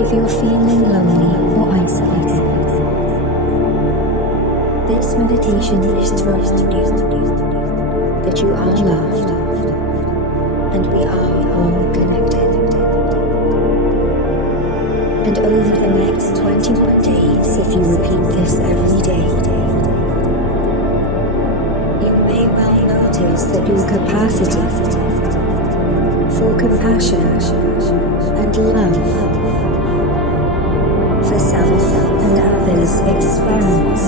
If you're feeling lonely or isolated, this meditation is to remind you that you are loved and we are all connected. And over the next 21 days, if you repeat this every day, you may well notice that your capacity for compassion and love for self and others expands,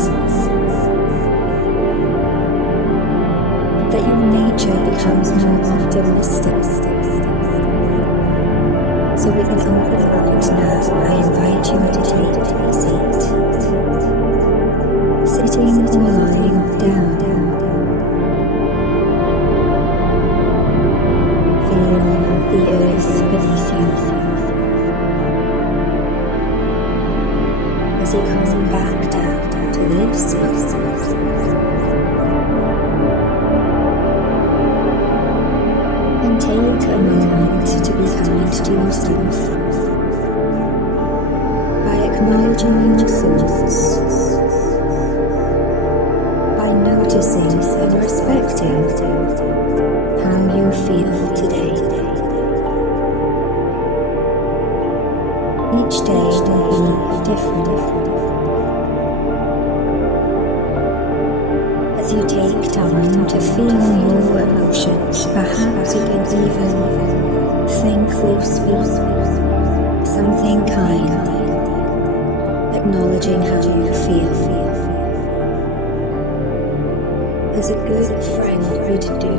that your nature becomes more optimistic. So with an open heart now, I invite you to take a seat, sitting or lying down. Feel the earth beneath you as you come back down to this moment. And take a moment to be kind to yourself by acknowledging your thoughts, by noticing and respecting how you feel today. Each day will be different. As you take time to feel your emotions, perhaps you can even think or speak something kind, acknowledging how you feel, as a good friend would do.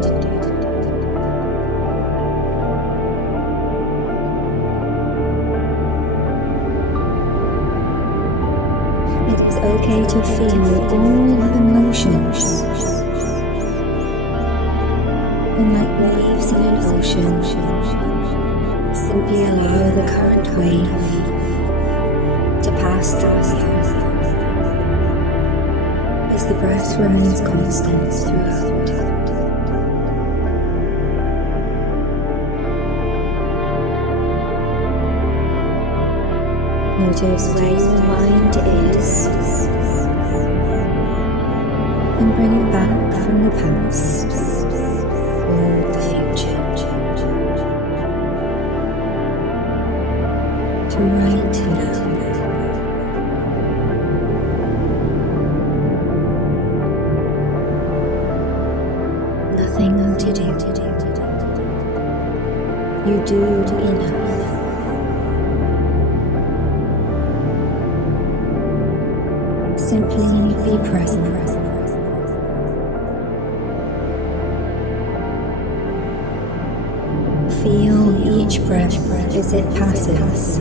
It's okay to feel all emotions. And like waves in an ocean, simply allow the current wave to pass through you as the breath remains constant throughout. Notice where your mind is and bring it back from the past or the future to right now. Nothing to do. You do enough. Simply be present. Feel each breath as it passes,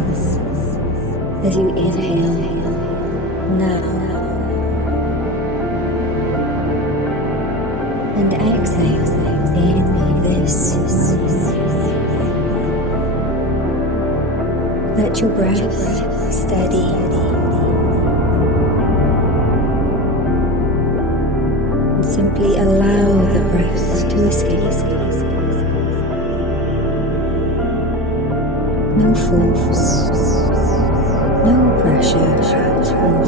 as you inhale now and exhale in this. Let your breath steady and simply allow the breath to escape. No force, no pressure at all.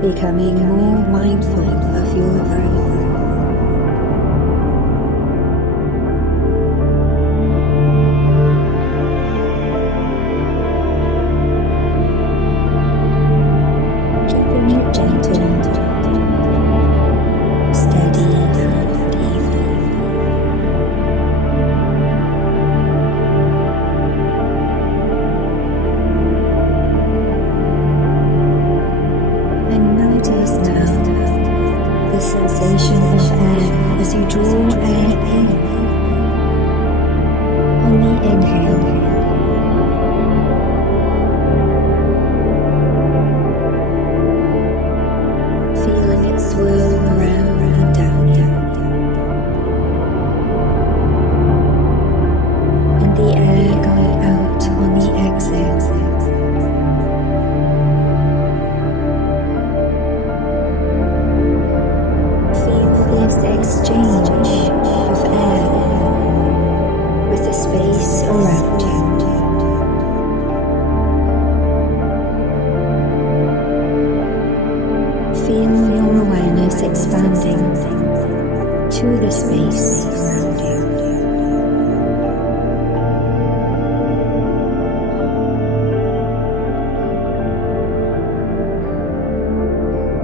Becoming more mindful of your breath. Keeping it gentle, steady and even. And notice now the sensation of air as you draw air in. On the inhale, feeling it swirl around and down you, and the air going out on the exhale. Feel this exchange of air with the to the space around you.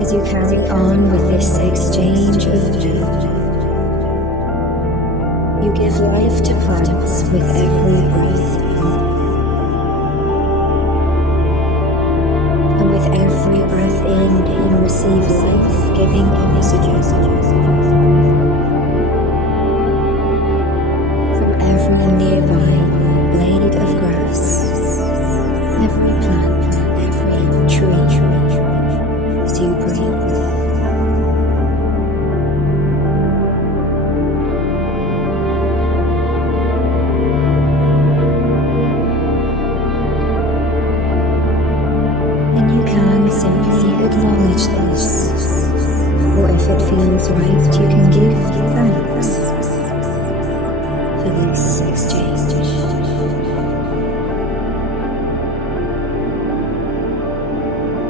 As you carry on with this exchange of love, you give life to plants with every breath. And with every breath in, you receive life-giving oxygen from every nearby blade of grass, every plant, every tree, as you breathe. Simply acknowledge this, or if it feels right, you can give thanks for this exchange.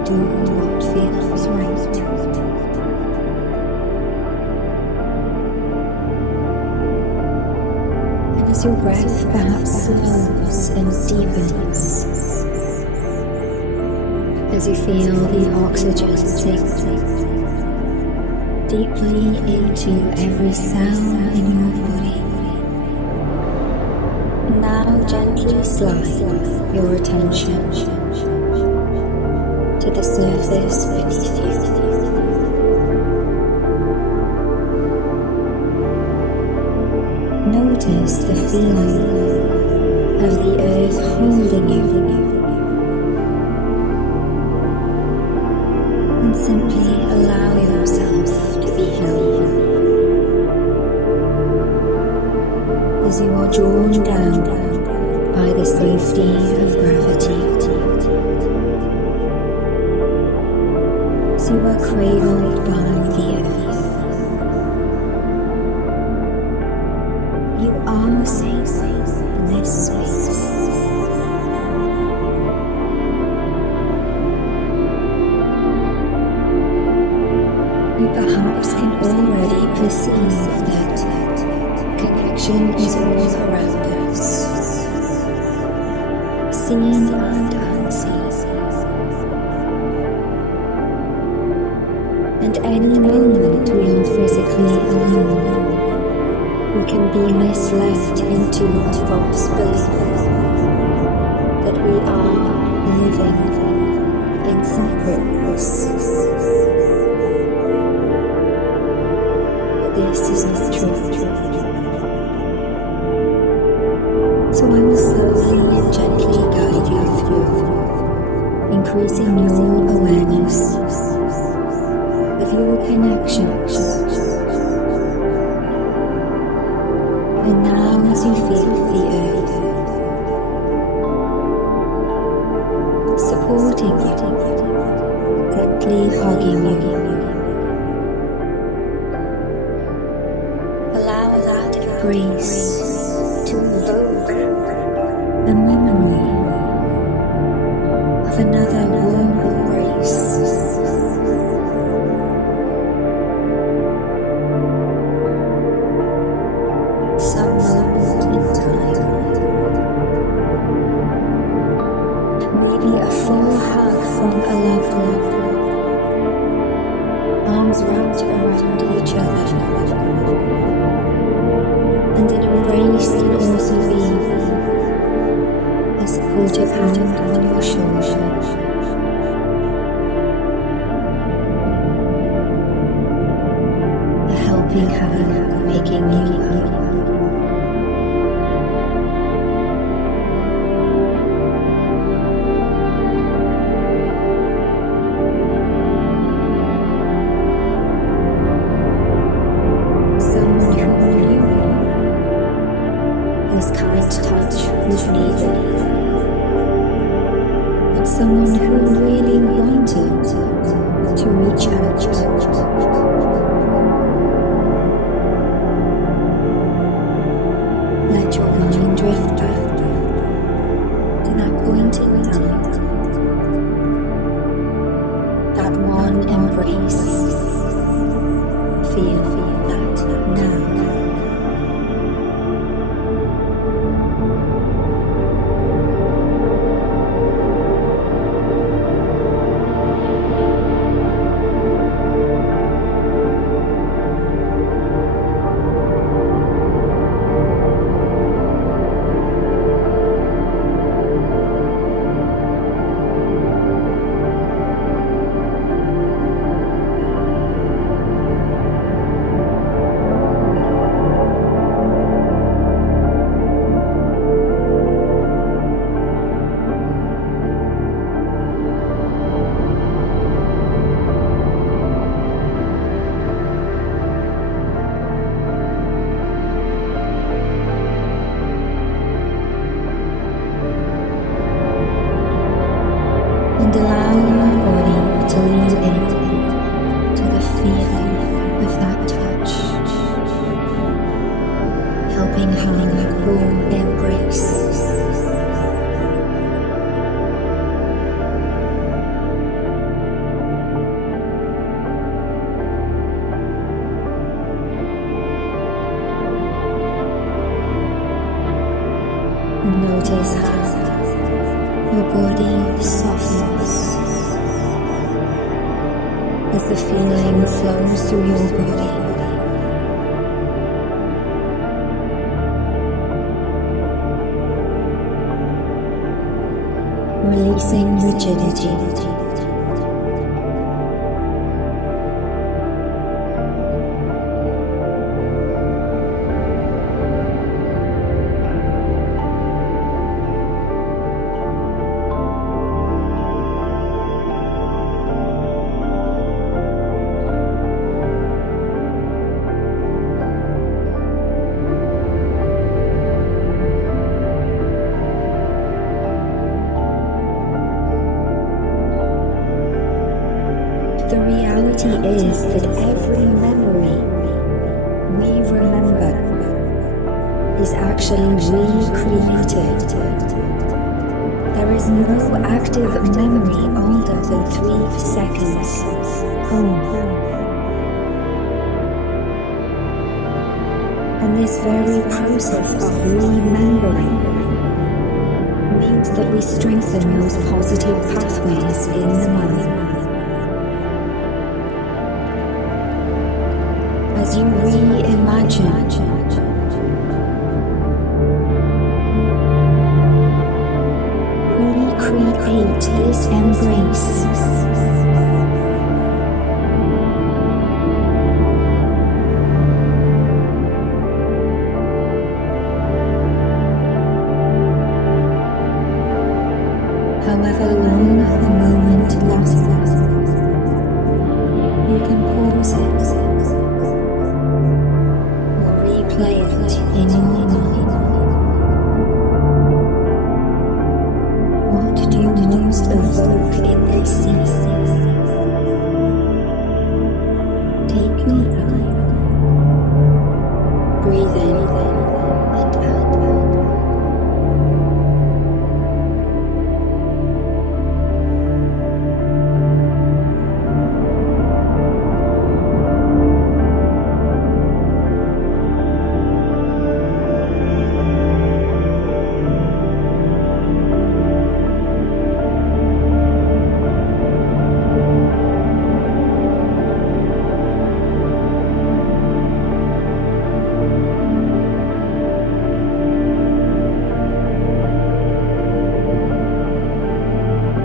Do what feels right. And as your breath perhaps slows and deepens, as you feel the oxygen sink deeply into every cell in your body. Now gently slide your attention to the surface beneath you. Notice the feeling of the earth holding you. And simply allow yourself to be held as you are drawn down by the safety of gravity. As you are cradled by the earth, you are safe in this space. You perhaps can already perceive that connection is all around us, seen and unseen. And any moment we are physically alone, we can be misled into a false belief that we are living in separateness. This is not true. So I will slowly and gently guide you through, increasing your awareness of your connections. And now as you feel the earth supporting you, gently hugging you, embrace to evoke the memory of another warm embrace. Some moment in time, maybe a full hug from a loved one, arms wrapped around each other. And an embrace can also be a supportive hand on your shoulder. A helping hand picking you up. This kind touch was needed, and someone who really wanted to reach out. Let your mind drift back to that point in time, that one embrace. Feel that now. your embrace. And notice how your body softens as the feeling flows through your body. Releasing rigidity. The reality is that every memory we remember is actually recreated. There is no active memory older than 3 seconds. And this very process of remembering means that we strengthen those positive pathways in the mind. As you reimagine, recreate this embrace. However long the moment lasts, you can pause it. Play it in your mind. What do you most evoke in this scene? Take your time. Breathe in and out.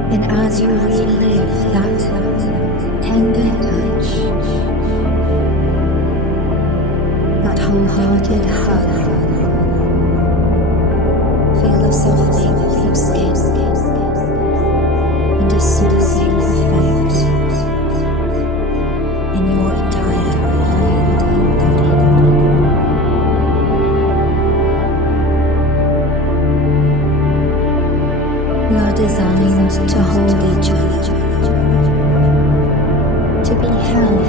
And as you relive that tender touch, that wholehearted hug, feel the softening of your skin and a soothing effect in your entire mind and body. We are designed to hold each other, to be held.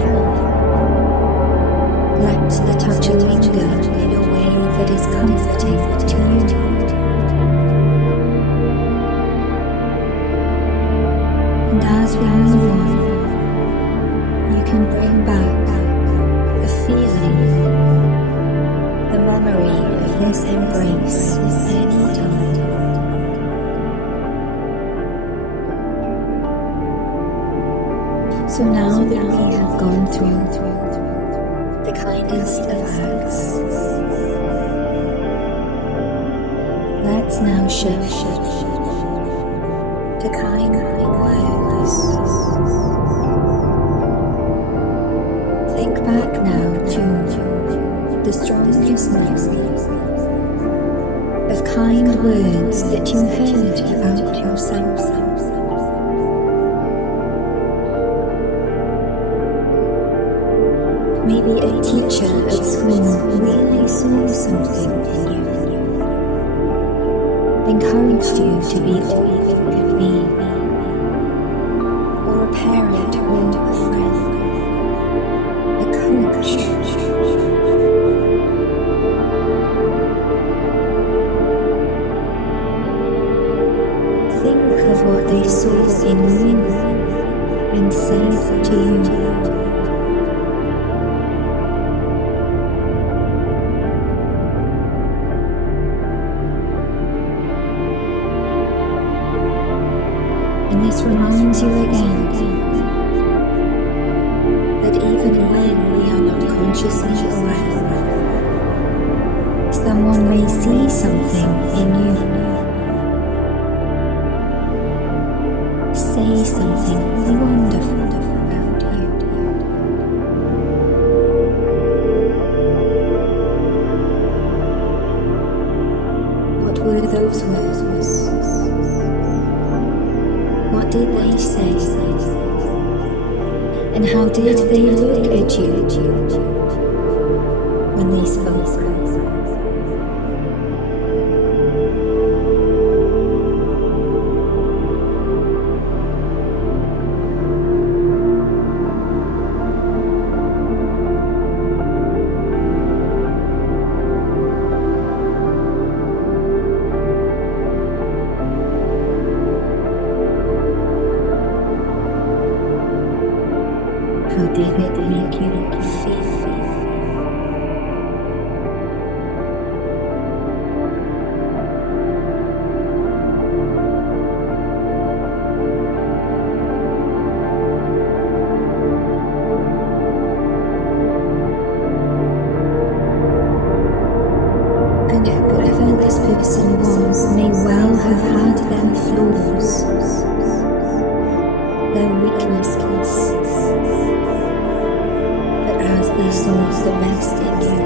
Let the touch linger in a way that is comforting to you. And as we move on, you can bring back the feeling, the memory of this embrace any time. So now that we have gone through the kindest of acts, let's now shift to kind words. Think back now to the strongest memories of kind words that you heard about yourself. Maybe a teacher at school really saw something in you, encouraged you to be all you could be, or a parent or a friend, a coach. feeling safe to you. And this reminds you again that even when we are not consciously aware, someone may see something in you, say something wonderful about you. What were those words? What did they say? And how did they look at you when they spoke? How did it make you feel? And whoever this person was may well have had their flaws, their weaknesses. As they saw the best in you,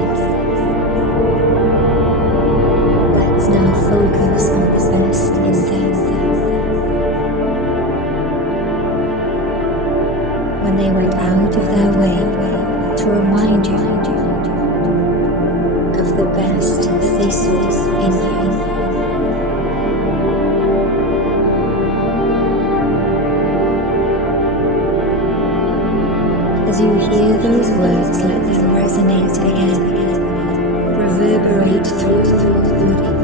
let's now focus on the best in them. When they went out of their way to remind you of the best that they saw in you. As you hear those words, let them resonate again, reverberate through your body.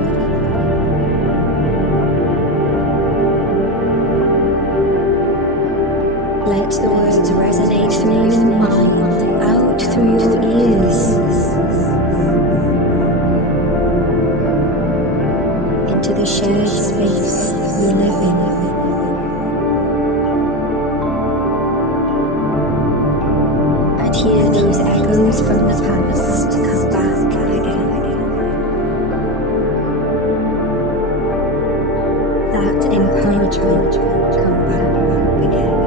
Let the words resonate through your mind, out through your ears, into the shared space you live in. Hear those echoes from the past come back again. That encouragement come back again.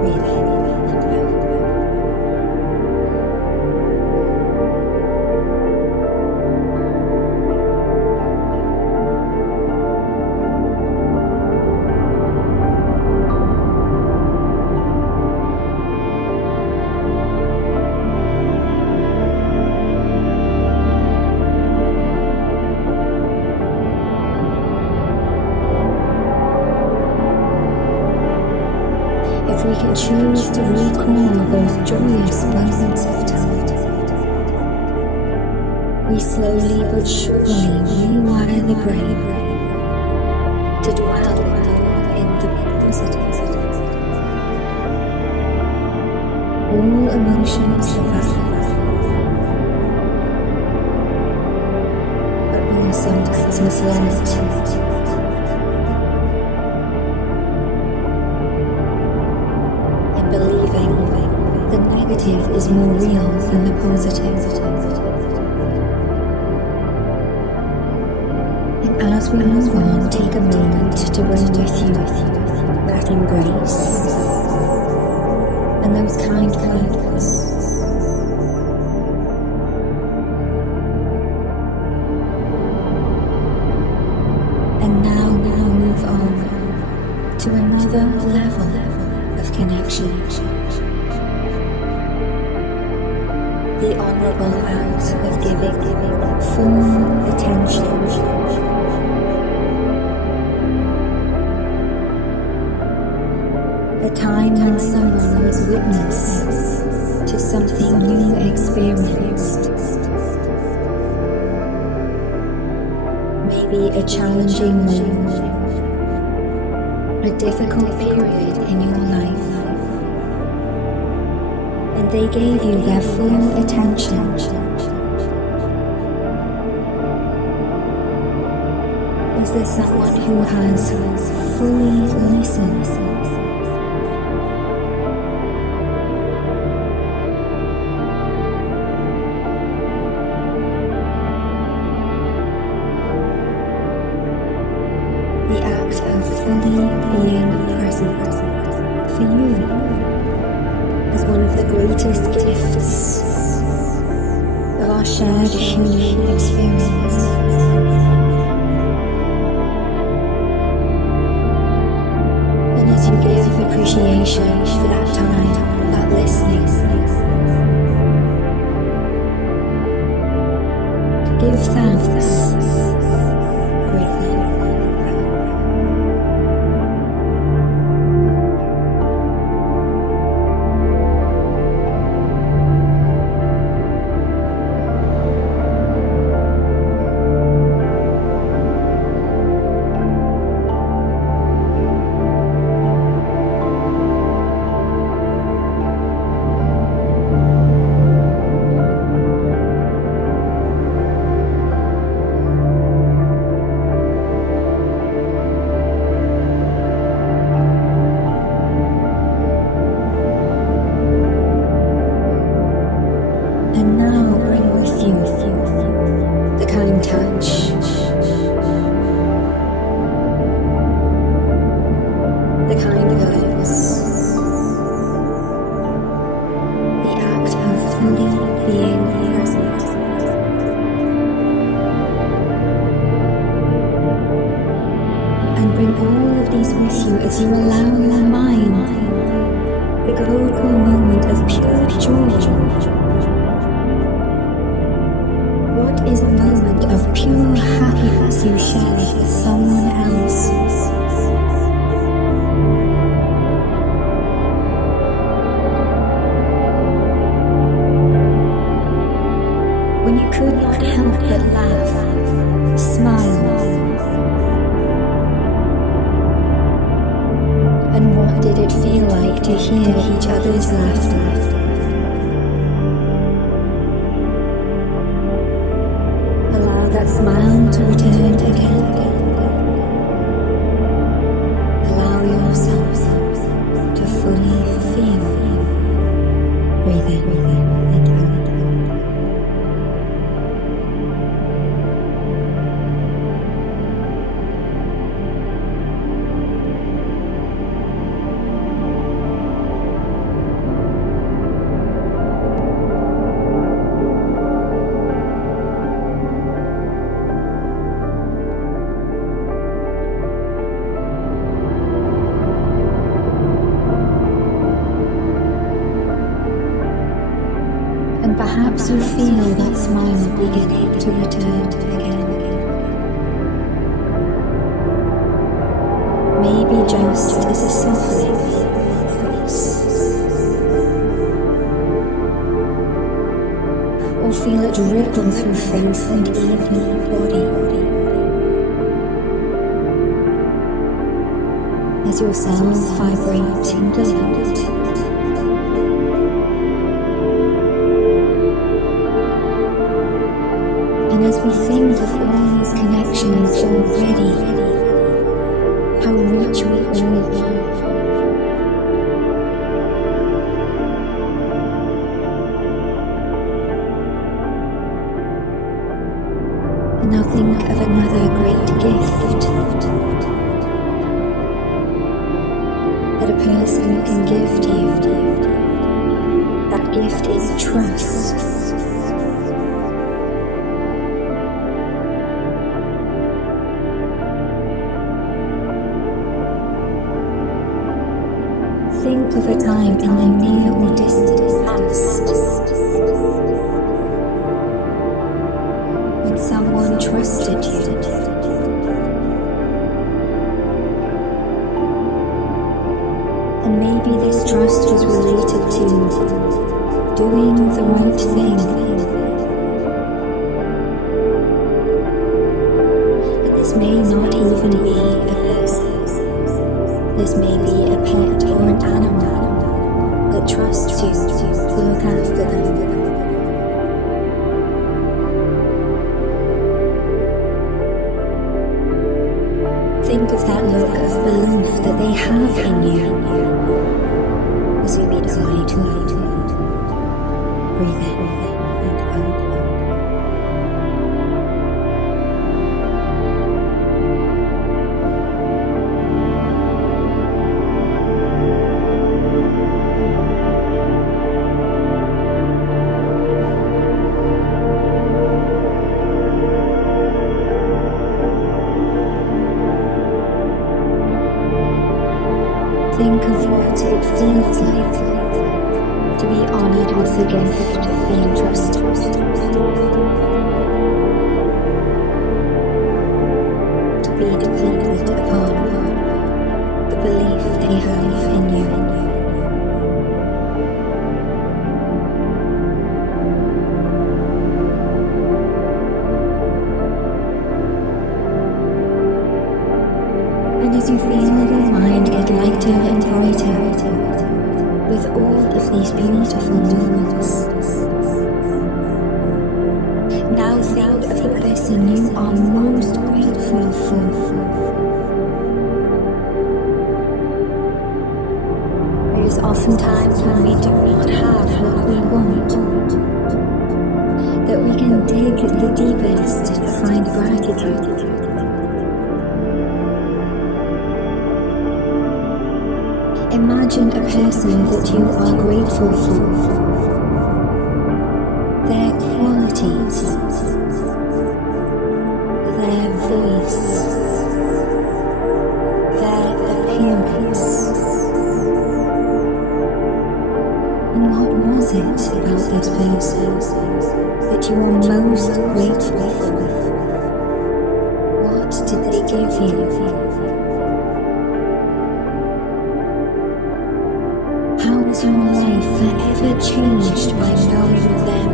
Breathe in and out. If we can choose to recall those joyous moments of time, we slowly but surely rewire the brain to dwell in the positive. All emotions are valid, but we are sometimes misled believing the negative is more real than the positive. And as we move on, take a moment to bring with you that embrace and those kind words. And now we'll move on to another level of connection. The honorable act of giving full attention. A time when someone was witness to something you experienced. Maybe a challenging moment, a difficult period in your life, and they gave you their full attention. Is there someone who has fully listened? The act of fully being present for you is one of the greatest gifts of our shared human experience. And as you give appreciation for that time, that listening, give thanks greatly. And now bring with you the kind touch, the kind words, the act of fully being present. And bring all of these with you as you allow your mind to go to a moment of pure joy. What is a moment of pure happiness you share with someone else? When you could not help but laugh, smile. And what did it feel like to hear each other's laughter? That smile to return again. Allow yourself to fully feel. Breathe in and out. And perhaps you feel that smile beginning to return again. Maybe just as a softening face. Or feel it ripple through face and even body. As your cells vibrate in delight. And as we think of all these connections already, how rich we all are. And now think of another great gift that a person can give to you. That gift is trust. Think of a time in the near or distant past when someone trusted you. And maybe this trust was related to doing the right thing. But this may not even be a person. This of belief that they have in you. As you be desolate, breathe in and out. Think of what it feels like to be honored with the gift of being trusted. To be dependent upon the belief they have in you. And as you feel your mind get lighter and brighter with all of these beautiful movements, now think of the person you are most grateful for. Because oftentimes when we do not have what we want, that we can dig the deepest to find gratitude. Imagine a person that you are grateful for, their qualities, their voice, their appearance. And what was it about this person that you are most grateful for? What did they give you? How is your life forever changed by knowing them?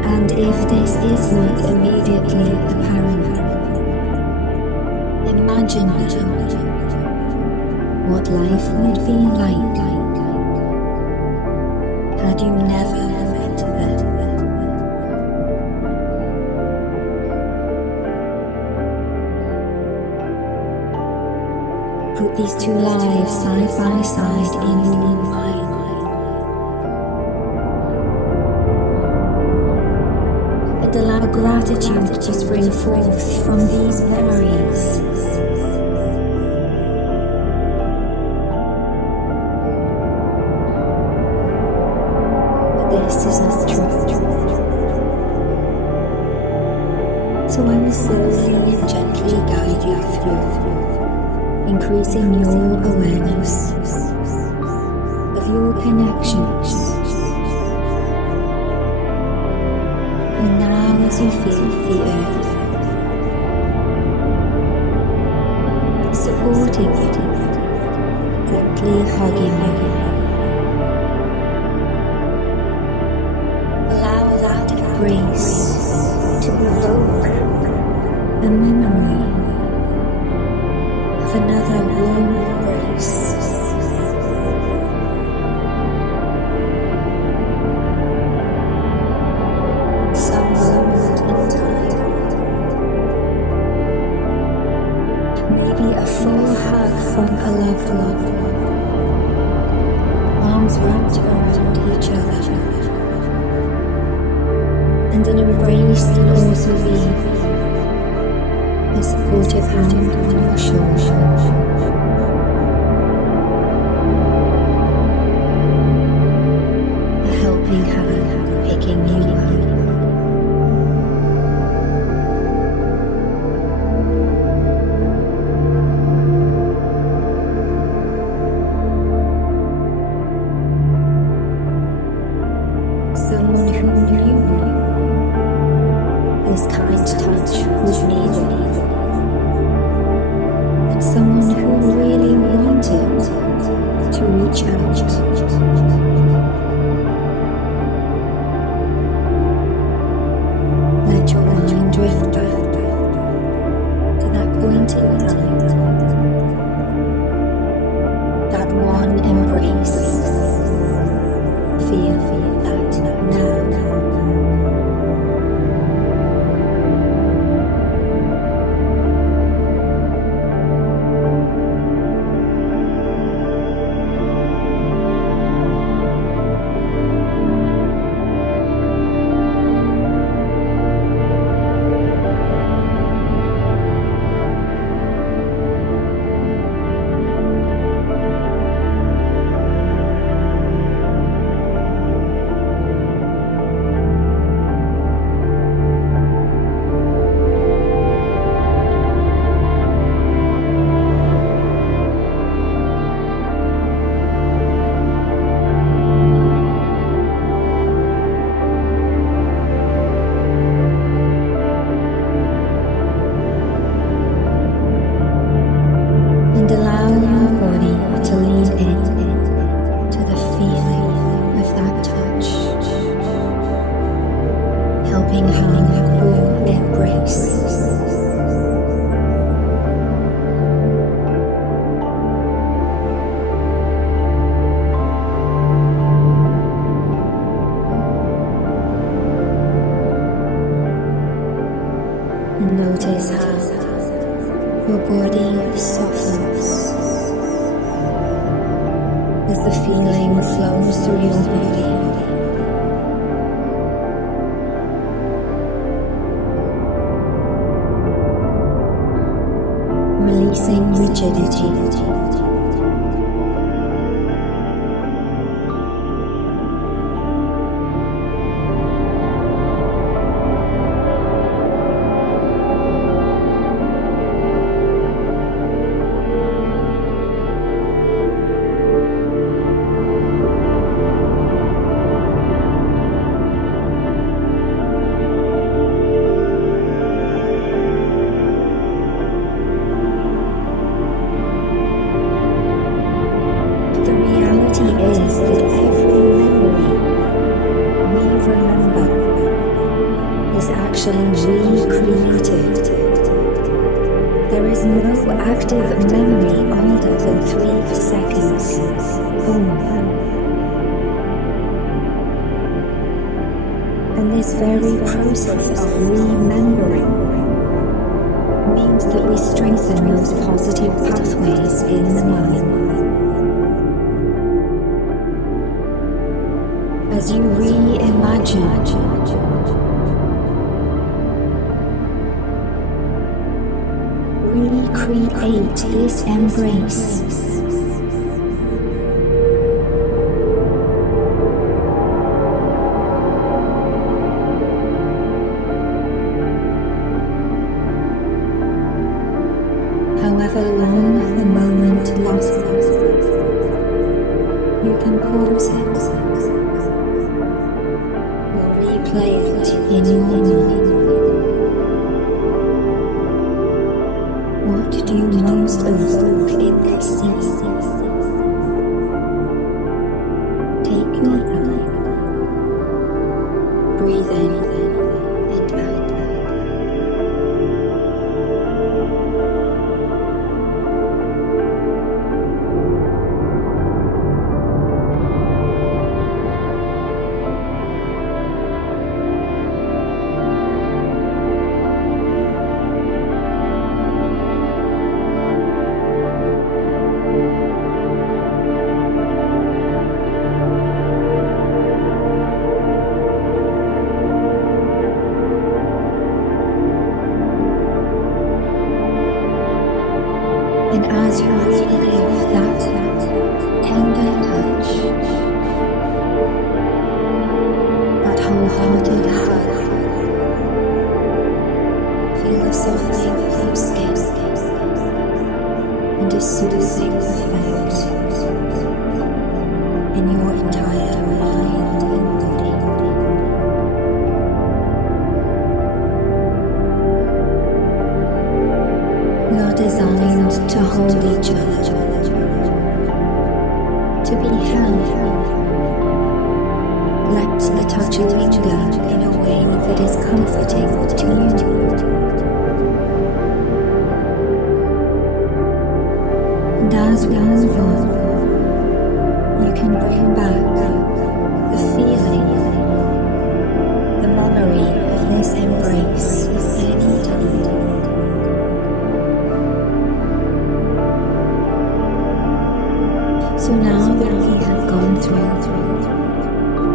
And if this is not immediately apparent, imagine what life would be like had you never met them. Put these two lives side by side in your mind. And allow gratitude to spring forth from these memories. But this is not true. So I will slowly and gently guide you through, increasing your awareness of your connections. And now as you feel the earth supporting you, gently hugging you, allow that embrace to evoke a memory of another warm embrace. Some moment in time, maybe a full hug from a loved one, arms wrapped around each other, and an embrace can also be a supportive hand on your shoulder. A helping hand picking you up. Someone who knew this kind touch was needed. and someone who really wanted to reach out. Let your mind drift back to that point in time, that one embrace. Feel that now. And allow your body to lean in to the feeling of that touch, helping harm your embrace. And notice how your body softens as the feeling flows through your body. Releasing rigidity. Is that every memory we remember is actually recreated. There is no active memory older than 3 seconds. And this very process of remembering means that we strengthen those positive pathways in the mind. As you reimagine, recreate this embrace. However long the moment lasts, you can pause it. Replay it in your mind. What do you most evoke in this scene? Take your time. Breathe in and out. And as you relive that tender touch, that wholehearted hug, feel the softening of your skin and a soothing effect in your entire mind and body. We are designed to So the touch of linger in a way that is comforting to you. And as we move on, you can bring back the feeling, the memory of this embrace at any time. So now that we have gone through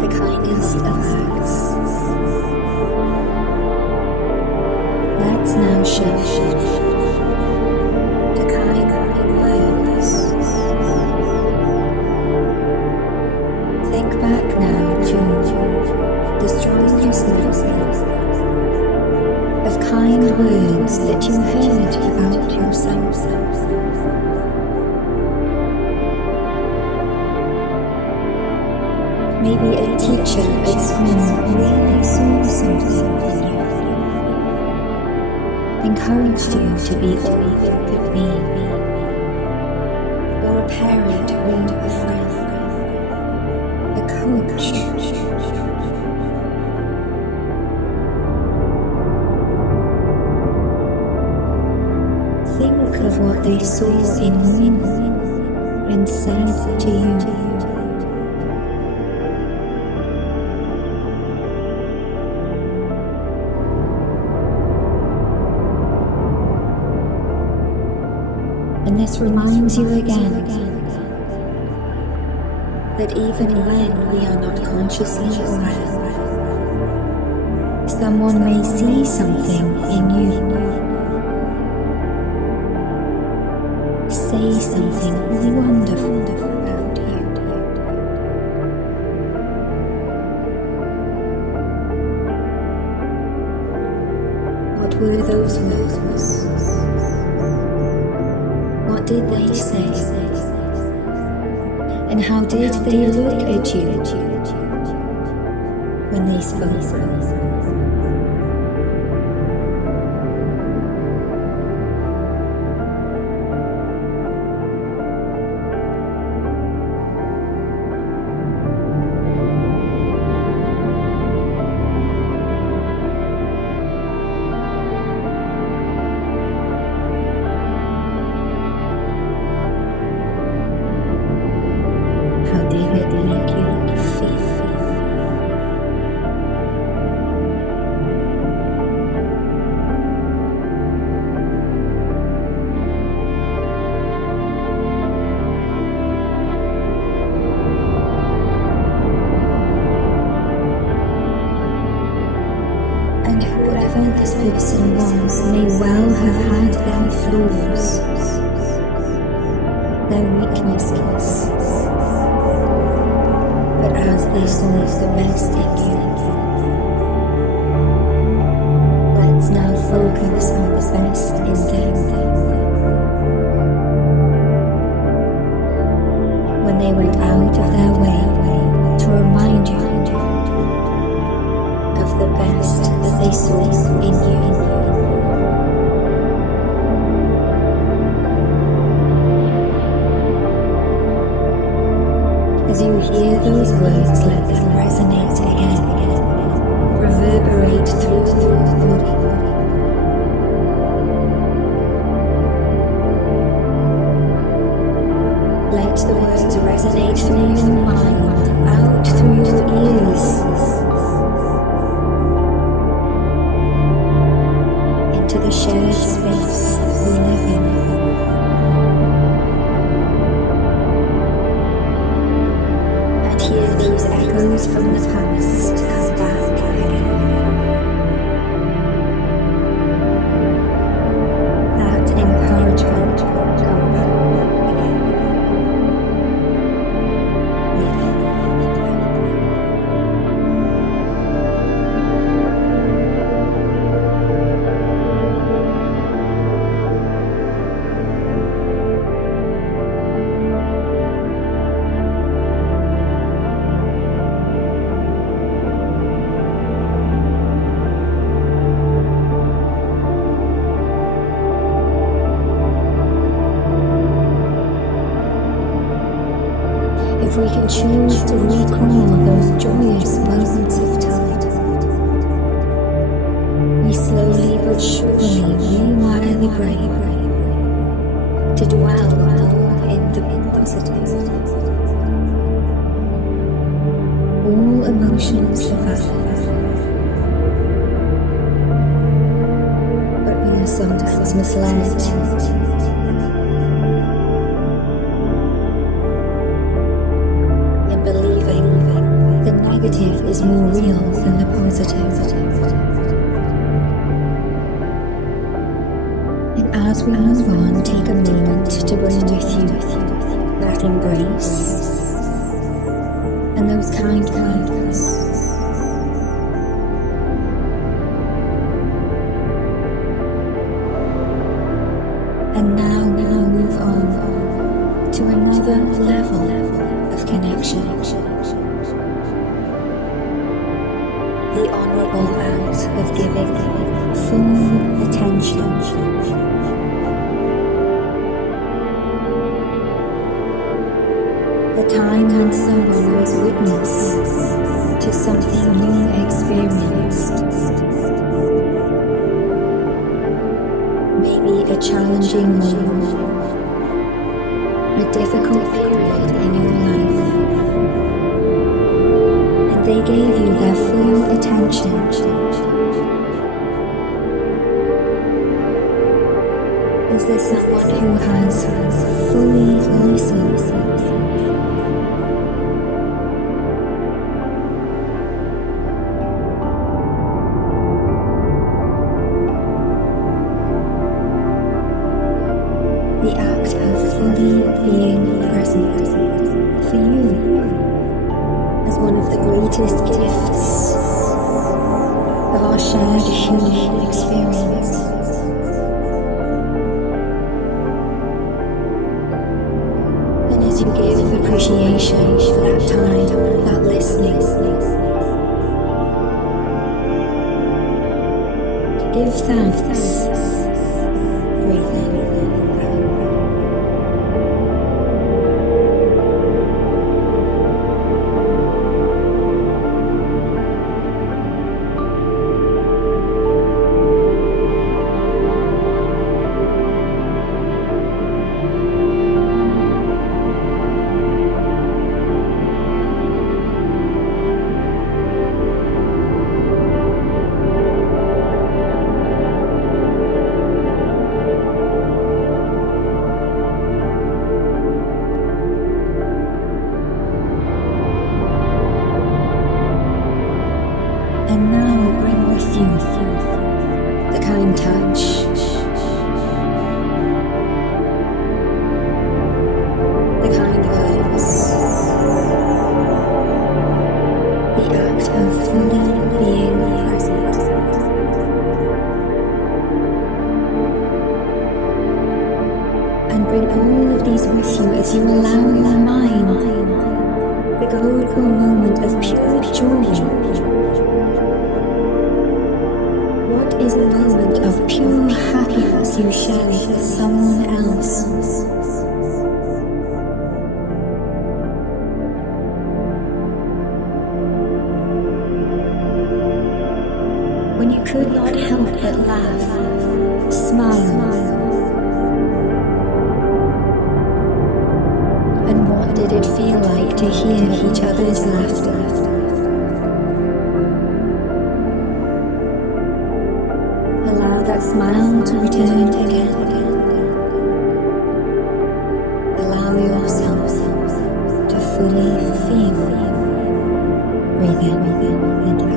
the kindest of acts, let's now shift to kind words. Think back now to the strongest moments of kind words that you heard about yourself. Maybe a teacher at school really saw something in you, encouraged you to be all you could be, or a parent or a friend, a coach. Think of what they saw in you and said to you. And this reminds you again that even when we are not consciously aware, someone may see something in you, say something wonderful about you. What were those words? What did they say? And how did they look at you when they spoke? How did it make you feel? And whoever this person was may well have had their flaws, their weaknesses. But as they saw the best in you, let's now focus on the best in them. When they went out of their way to remind you of the best that they saw in you. As you hear those words, let them resonate again, reverberate through the body. Let the words resonate through your mind, out through your ears, into the shared space that we live in. Hear those echoes from the past come back again. That encouragement come back again. If we can choose to recall those joyous moments all emotions are valid, but we are sometimes misled in believing the negative is more real than the positive. And as we move on, take a moment to bring with you that embrace and those kind words. And now we will move on to another level of connection. The honorable act of giving full attention. A time when someone was witness to something you experienced. Maybe a challenging moment, a difficult period in your life, and they gave you their full attention. Is there someone who has fully listened? The act of fully being present for you as one of the greatest gifts of our shared human experience. And as you give appreciation for that time, that listening, give thanks, breathing. And now bring with you the kind touch, the kind words, the act of fully being present. And bring all of these with you as you allow your mind to go to a moment of pure joy. What is a moment of pure happiness you share with someone else? When you could not help but laugh, smile. And what did it feel like to hear each other's laughter? Allow that smile to return again. Allow yourself to fully feel. Breathe in and out.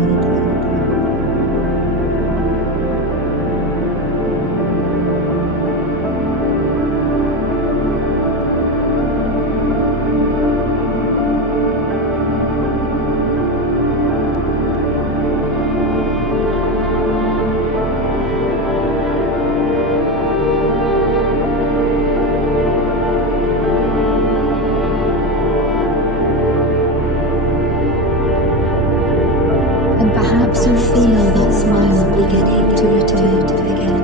And perhaps you feel that smile beginning to return again.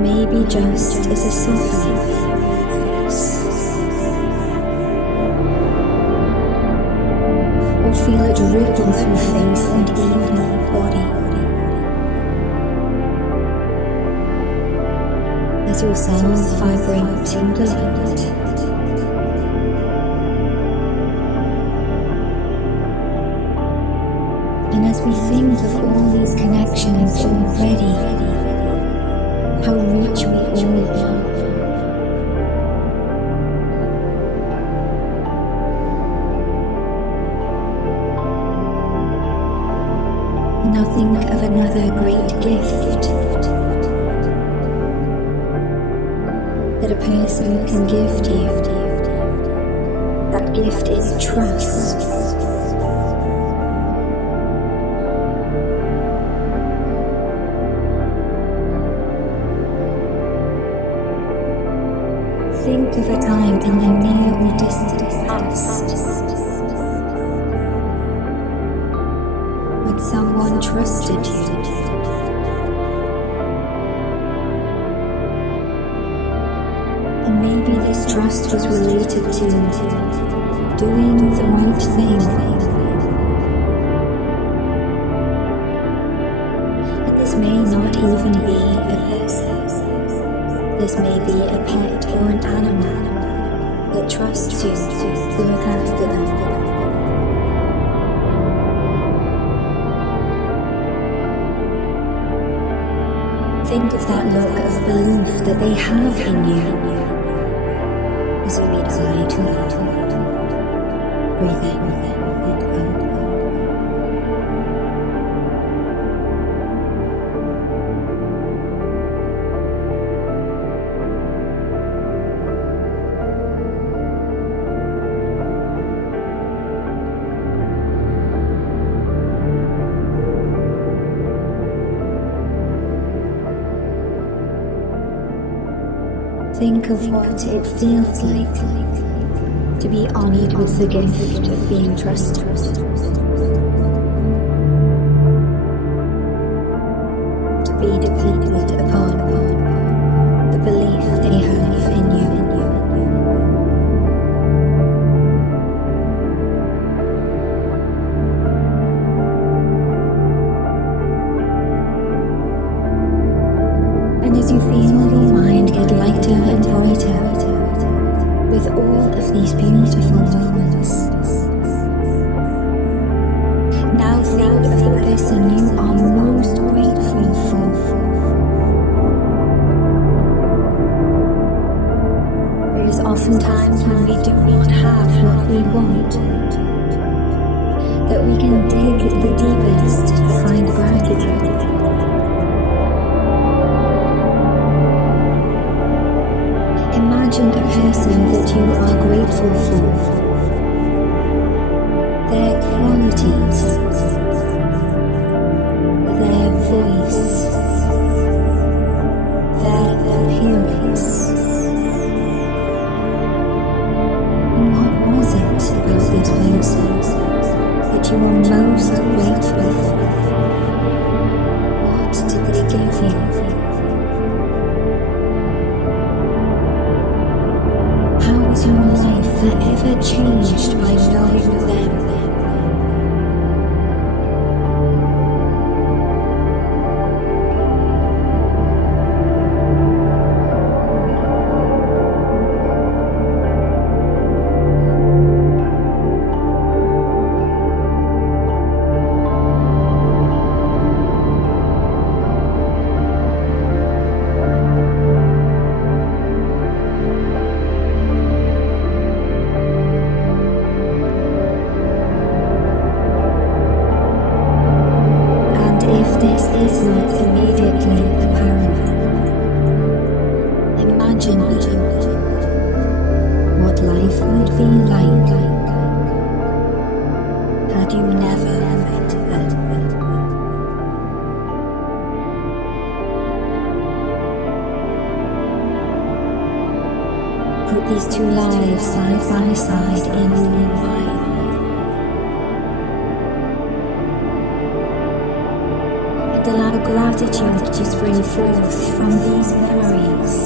Maybe just as a softening face. Or feel it ripple through face and even body. As your cells vibrate in delight. as we think of all these connections already, how rich we all are. Now think of another great gift that a person can give to you. That gift is trust. Think of a time in the near or distant past when someone trusted you. And maybe this trust was related to doing the right thing. And this may not even be a person. This may be a pet or an animal that trusts you to look after them. Think of that look of belief that they have in you as you meet eye to eye. Breathe in, let go. Think of what it feels like to be honored with the gift of being trusted. To be dependent upon the belief they have in you. And as you feel your mind get lighter and brighter with all of these beautiful moments, now think of the person you are most grateful for. It is oftentimes when we do not have what we want that we can dig the deepest to find gratitude. Imagine a person that you are grateful for, their qualities, their voice, their appearance. And what was it about this person that you are most grateful for? What did they give you? How is your life forever changed by knowing them? This is not immediately apparent. Imagine what life would be like had you never met them. Put these two lives side by side in your mind. Allow gratitude to spring forth from these memories.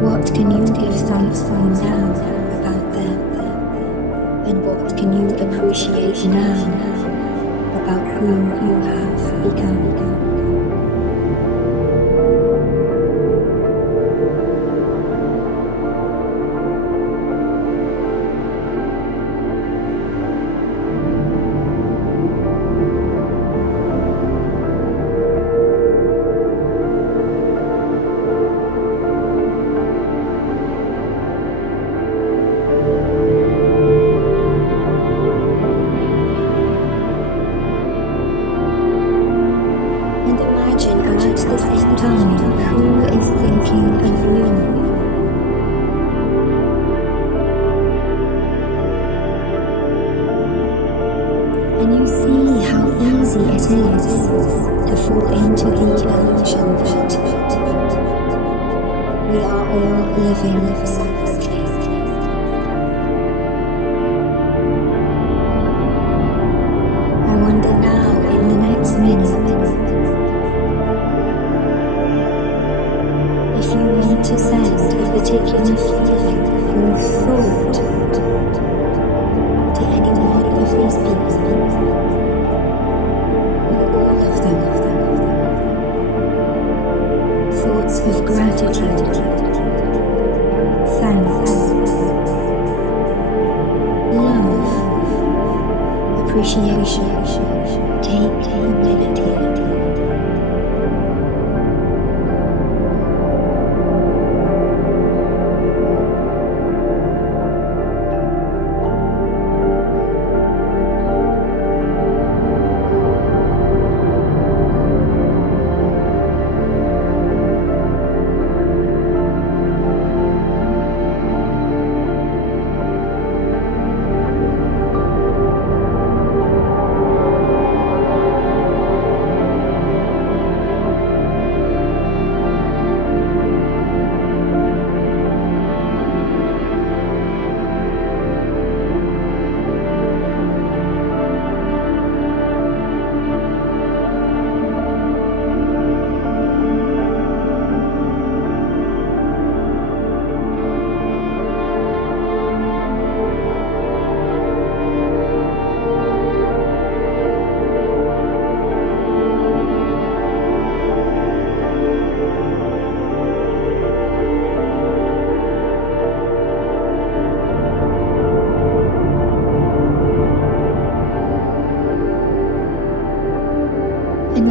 What can you give thanks for now about them? And what can you appreciate now about who you have become?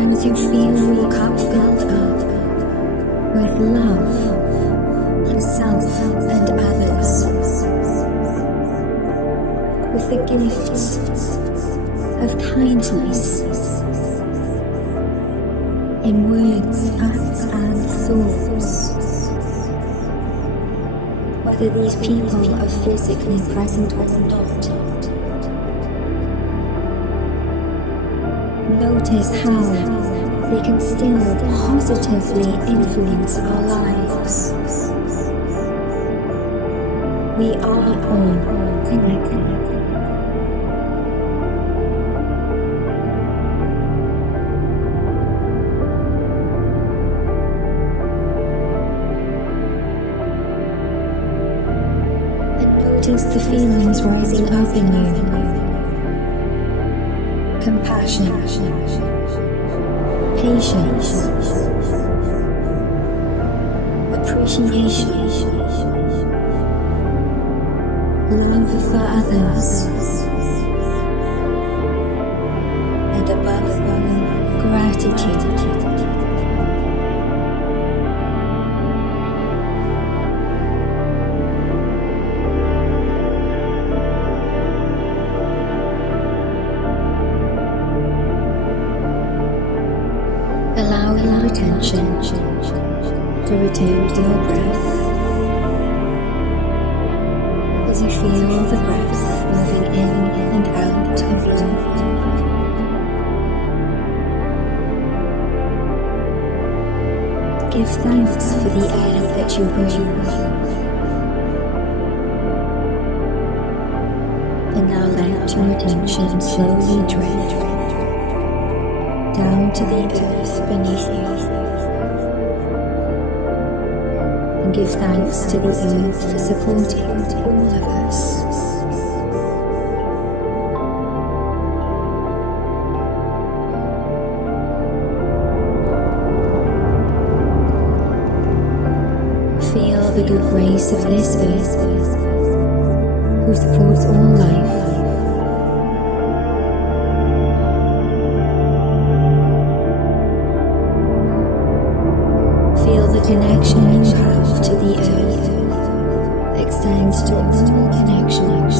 As you feel your cup filled up with love for self and others, with the gifts of kindness in words, acts and thoughts, whether these people are physically present or not. Notice how they can still positively influence our lives. We are all connected. And notice the feelings rising up in you. Compassion, patience, appreciation, love for others, and above all, gratitude. Allow your attention to return to your breath as you feel the breath moving in and out of you. Give thanks for the air that you breathe. And now let your attention slowly drift down to the earth beneath you, and give thanks to the earth for supporting all of us. Feel the good grace of this earth, who supports all life. Feel the connection you have to the earth extends to all connections.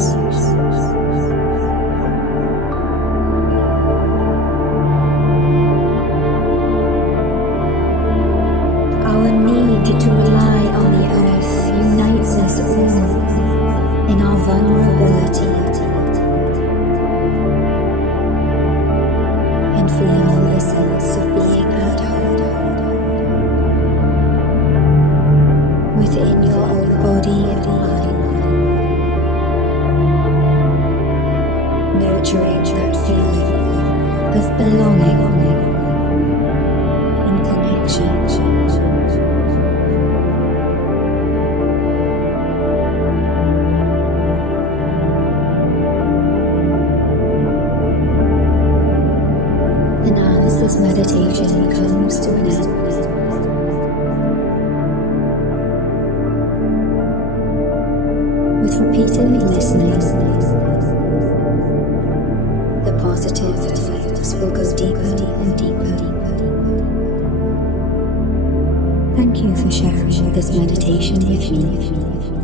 Our need to rely on the earth unites us all in our vulnerability and feel the sense of being at home within your own body and mind, nurturing that feeling of belonging and connection. And as this meditation comes to an end, with repeated listening, the positive effects will go deeper and deeper. Thank you for sharing this meditation with me.